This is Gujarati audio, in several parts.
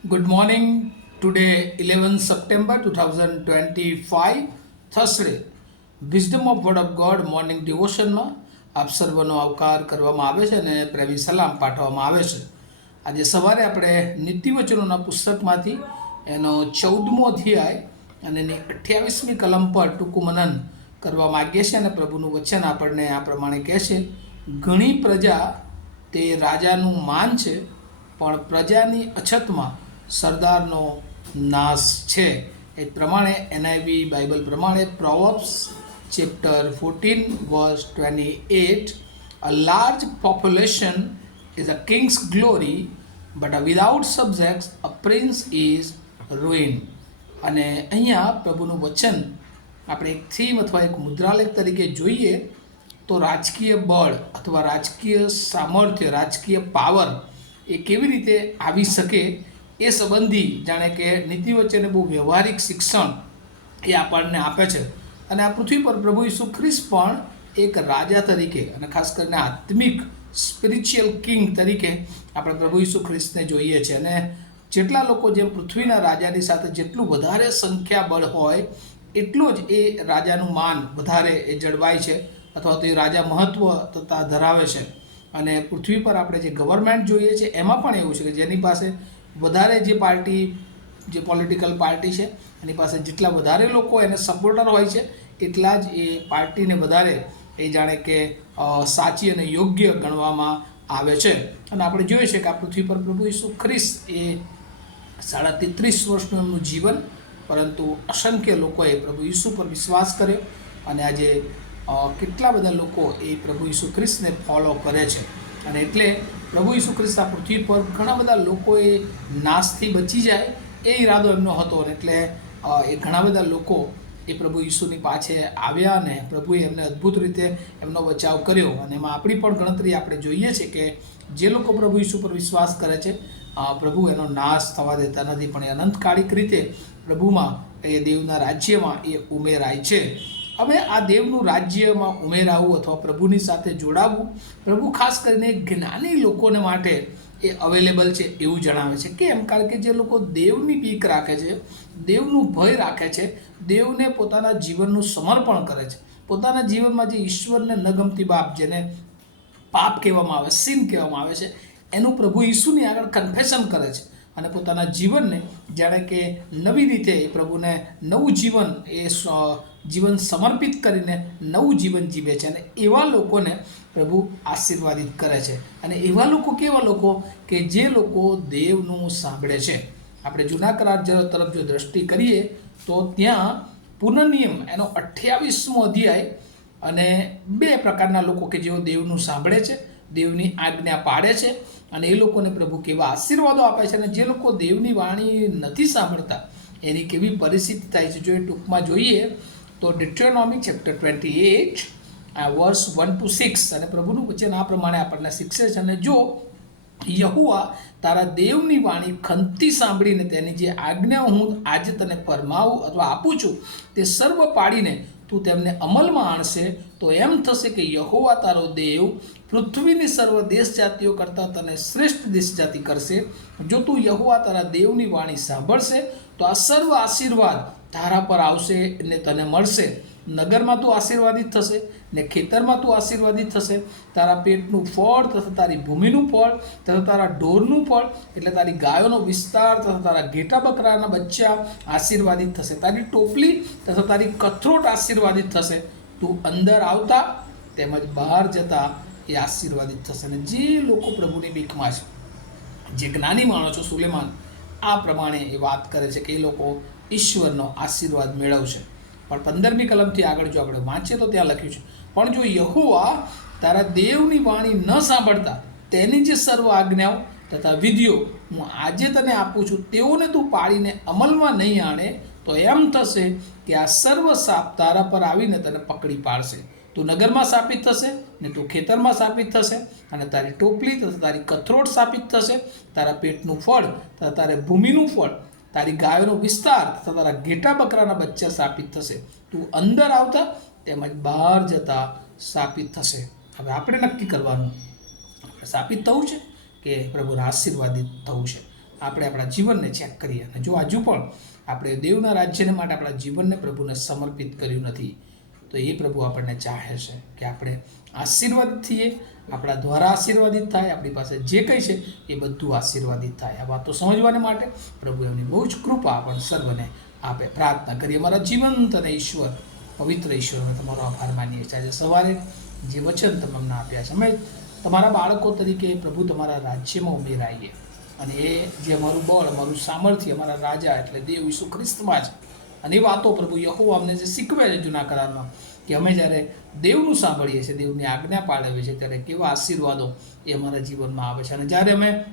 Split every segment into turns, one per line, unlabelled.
Good morning. Today, 11 September 2025, Thursday. Wisdom of word of God morning ડિવોશનમાં આપ સર્વનો આવકાર કરવામાં આવે છે અને પ્રેમી સલામ પાઠવવામાં આવે છે આજે સવારે આપણે નીતિવચનોના પુસ્તકમાંથી એનો ચૌદમો અધ્યાય અને એની અઠ્યાવીસમી કલમ પર ટૂંકું મનન કરવા માગીએ છીએ અને પ્રભુનું વચન આપણને આ પ્રમાણે કહે છે ઘણી પ્રજા તે રાજાનું માન છે પણ પ્રજાની અછતમાં સરદારનો નાશ છે. એ પ્રમાણે એનઆઈવી બાઇબલ પ્રમાણે Proverbs chapter fourteen verse twenty eight a large population is a king's glory but a without subjects a prince is ruin અને અહીંયા પ્રભુનું વચન, આપણે એક થીમ અથવા એક મુદ્રાલેખ તરીકે જોઈએ, તો રાજકીય બળ અથવા રાજકીય સામર્થ્ય, રાજકીય પાવર એ કેવી રીતે આવી શકે એ સંબંધી જાણે કે નીતિ વચ્ચેને બહુ વ્યવહારિક શિક્ષણ એ આપણને આપે છે. અને આ પૃથ્વી પર પ્રભુ ઈસુ ખ્રિસ્ત પણ એક રાજા તરીકે અને ખાસ કરીને આત્મિક સ્પિરિચ્યુઅલ કિંગ તરીકે આપણે પ્રભુ ઈસુ ખ્રિસ્તને જોઈએ છીએ અને જેટલા લોકો જેમ પૃથ્વીના રાજાની સાથે જેટલું વધારે સંખ્યાબળ હોય, એટલું જ એ રાજાનું માન વધારે એ જળવાય છે અથવા તો એ રાજા મહત્વ તથા ધરાવે છે. અને પૃથ્વી પર આપણે જે ગવર્મેન્ટ જોઈએ છે, એમાં પણ એવું છે કે જેની પાસે વધારે જે પાર્ટી, જે પોલિટિકલ પાર્ટી છે, એની પાસે જેટલા વધારે લોકો એને સપોર્ટર હોય છે, એટલા જ એ પાર્ટીને વધારે એ જાણે કે સાચી અને યોગ્ય ગણવામાં આવે છે. અને આપણે જોઈએ છે કે આ પૃથ્વી પર પ્રભુ ઈસુ ખ્રિસ્ત એ સાડા તેત્રીસ વર્ષનું એમનું જીવન, પરંતુ અસંખ્ય લોકોએ પ્રભુ ઈસુ પર વિશ્વાસ કર્યો અને આજે કેટલા બધા લોકો એ પ્રભુ ઈસુ ખ્રિસ્તને ફોલો કરે છે. અને એટલે પ્રભુ ઈસુ ખ્રિસ્ત પૃથ્વી પર ઘણા બધા લોકોએ નાશથી બચી જાય એ ઈરાદો એમનો હતો. એટલે એ ઘણા બધા લોકો એ પ્રભુ ઈસુની પાછે આવ્યા અને પ્રભુએ એમને અદ્ભુત રીતે એમનો બચાવ કર્યો. અને એમાં આપણી પણ ગણતરી આપણે જોઈએ છે કે જે લોકો પ્રભુ ઈસુ પર વિશ્વાસ કરે છે પ્રભુ એનો નાશ થવા દેતા નથી. પણ એ અનંતકાળિક રીતે પ્રભુમાં એ દેવના રાજ્યમાં એ ઉમેરાય છે. હવે આ દેવનું રાજ્યમાં ઉમેરાવું અથવા પ્રભુની સાથે જોડાવવું પ્રભુ ખાસ કરીને જ્ઞાની લોકોને માટે એ અવેલેબલ છે એવું જણાવે છે. કેમ? કારણ કે જે લોકો દેવની બીક રાખે છે, દેવનું ભય રાખે છે, દેવને પોતાના જીવનનું સમર્પણ કરે છે. પોતાના જીવનમાં જે ઈશ્વરને ન ગમતી બાપ જેને પાપ કહેવામાં આવે સિન કહેવામાં આવે છે, એનું પ્રભુ ઈસુની આગળ કન્ફેશન કરે છે અને પોતાના જીવનને, જાણે કે નવી રીતે એ પ્રભુને નવું જીવન એ જીવન સમર્પિત કરીને નવું જીવન જીવે છે અને એવા લોકોને પ્રભુ આશીર્વાદિત કરે છે. અને એવા લોકો કેવા લોકો? કે જે લોકો દેવનું સાંભળે છે. આપણે જૂના કરાર તરફ જો દ્રષ્ટિ કરીએ, તો ત્યાં પુનઃનિયમ એનો અઠ્યાવીસમો અધ્યાય અને બે પ્રકારના લોકો કે જેઓ દેવનું સાંભળે છે, દેવની આજ્ઞા પાડે છે અને એ લોકોને પ્રભુ કેવા આશીર્વાદો આપે છે અને જે લોકો દેવની વાણી નથી સાંભળતા, એની કેવી પરિસ્થિતિ થાય છે? જો એ ટૂંકમાં જોઈએ તો Deuteronomy chapter twenty eight verse one two six અને પ્રભુનું વચન આ પ્રમાણે આપણને શીખશે છે. અને જો યહુઆ તારા દેવની વાણી ખંતી સાંભળીને તેની જે આજ્ઞાઓ હું આજે તને ફરમાવું અથવા આપું છું, તે સર્વ પાડીને તું તેમને અમલમાં આણશે, તો એમ થશે કે યહોવા તારો દેવ પૃથ્વીની સર્વ દેશ જાતિઓ કરતાં તને શ્રેષ્ઠ દેશ જાતિ કરશે. જો તું યહોવા તારા દેવની વાણી સાંભળશે, તો આ સર્વ આશીર્વાદ તારા પર આવશે ને તને મળશે. નગરમાં તું આશીર્વાદિત થશે ને ખેતરમાં તું આશીર્વાદિત થશે. તારા પેટનું ફળ તથા તારી ભૂમિનું ફળ તથા તારા ઢોરનું ફળ એટલે તારી ગાયોનો વિસ્તાર તથા તારા ઘેટા બકરાના બચ્ચા આશીર્વાદિત થશે. તારી ટોપલી તથા તારી કથરોટ આશીર્વાદિત થશે. તું અંદર આવતા તેમજ બહાર જતા એ આશીર્વાદિત થશે. અને જે લોકો પ્રભુની બીકમાં છે, જે જ્ઞાની માણસો સુલેમાન, આ પ્રમાણે એ વાત કરે છે કે એ લોકો ઈશ્વરનો આશીર્વાદ મેળવશે. પણ પંદરમી કલમથી આગળ જો આપણે વાંચીએ તો ત્યાં લખ્યું છે, પણ જો યહોવા તારા દેવની વાણી ન સાંભળતા, તેની જે સર્વ આજ્ઞાઓ તથા વિધિઓ હું આજે તને આપું છું, તેઓને તું પાળીને અમલમાં નહીં આણે, તો એમ થશે કે આ સર્વ સાપ તારા પર આવીને તને પકડી પાડશે. તું નગરમાં સાપિત થશે ને તું ખેતરમાં સાપિત થશે અને તારી ટોપલી તથા તારી કથરોટ સાપિત થશે. તારા પેટનું ફળ તથા તારે ભૂમિનું ફળ તારી ગાયોનો વિસ્તાર તથા તારા ઘેટા બકરાના બચ્ચા સાપિત થશે. તું અંદર આવતા તેમજ બહાર જતા સાપિત થશે. હવે આપણે નક્કી કરવાનું. સ્થાપિત થવું છે કે પ્રભુના આશીર્વાદિત થવું છે? આપણે આપણા જીવનને ચેક કરીએ. અને જો હજુ પણ આપણે દેવના રાજ્યને માટે આપણા જીવનને પ્રભુને સમર્પિત કર્યું નથી તો એ પ્રભુ આપણને ચાહે છે કે આપણે આશીર્વાદ થઈએ આપણા દ્વારા આશીર્વાદિત થાય, આપણી પાસે જે કંઈ છે એ બધું આશીર્વાદિત થાય. આ વાતો સમજવાને માટે પ્રભુ એમની બહુ જ કૃપા આપણ સર્વને આપે. પ્રાર્થના કરીએ. અમારા જીવંત અને ઈશ્વર, પવિત્ર ઈશ્વરને તમારો આભાર માનીએ છીએ. આજે સવારે જે વચન તમે અમને આપ્યા છે, અમે તમારા બાળકો તરીકે પ્રભુ તમારા રાજ્યમાં ઉમેરાઈએ. અને એ જે અમારું બળ, અમારું સામર્થ્ય, અમારા રાજા એટલે દેવ ઈસુ ખ્રિસ્તમાં છે અને એ વાતો પ્રભુ યહો અમને જે શીખવે છે જૂના કરારમાં કે અમે જ્યારે દેવનું સાંભળીએ છીએ, દેવની આજ્ઞા પાળવીએ છીએ, ત્યારે કેવા આશીર્વાદો એ અમારા જીવનમાં આવે છે. અને જ્યારે અમે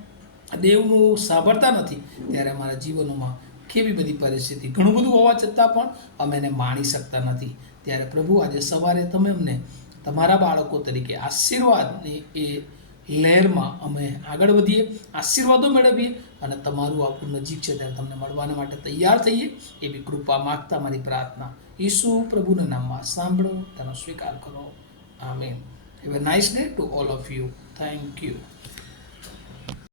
દેવનું સાંભળતા નથી, ત્યારે અમારા જીવનોમાં કેવી બધી પરિસ્થિતિ? ઘણું બધું હોવા છતાં પણ અમે એને માણી શકતા નથી. ત્યારે પ્રભુ આજે સવારે તમે અમને તમારા બાળકો તરીકે આશીર્વાદની એ લહેરમાં અમે આગળ વધીએ, આશીર્વાદો મેળવીએ અને તમારું આપણું નજીક છે ત્યારે તમને મળવાના માટે તૈયાર થઈએ એવી કૃપા માગતા મારી પ્રાર્થના. ઈસુ પ્રભુના નામમાં સાંભળો, તેનો સ્વીકાર કરો. Amen. Have a nice day to all of you thank you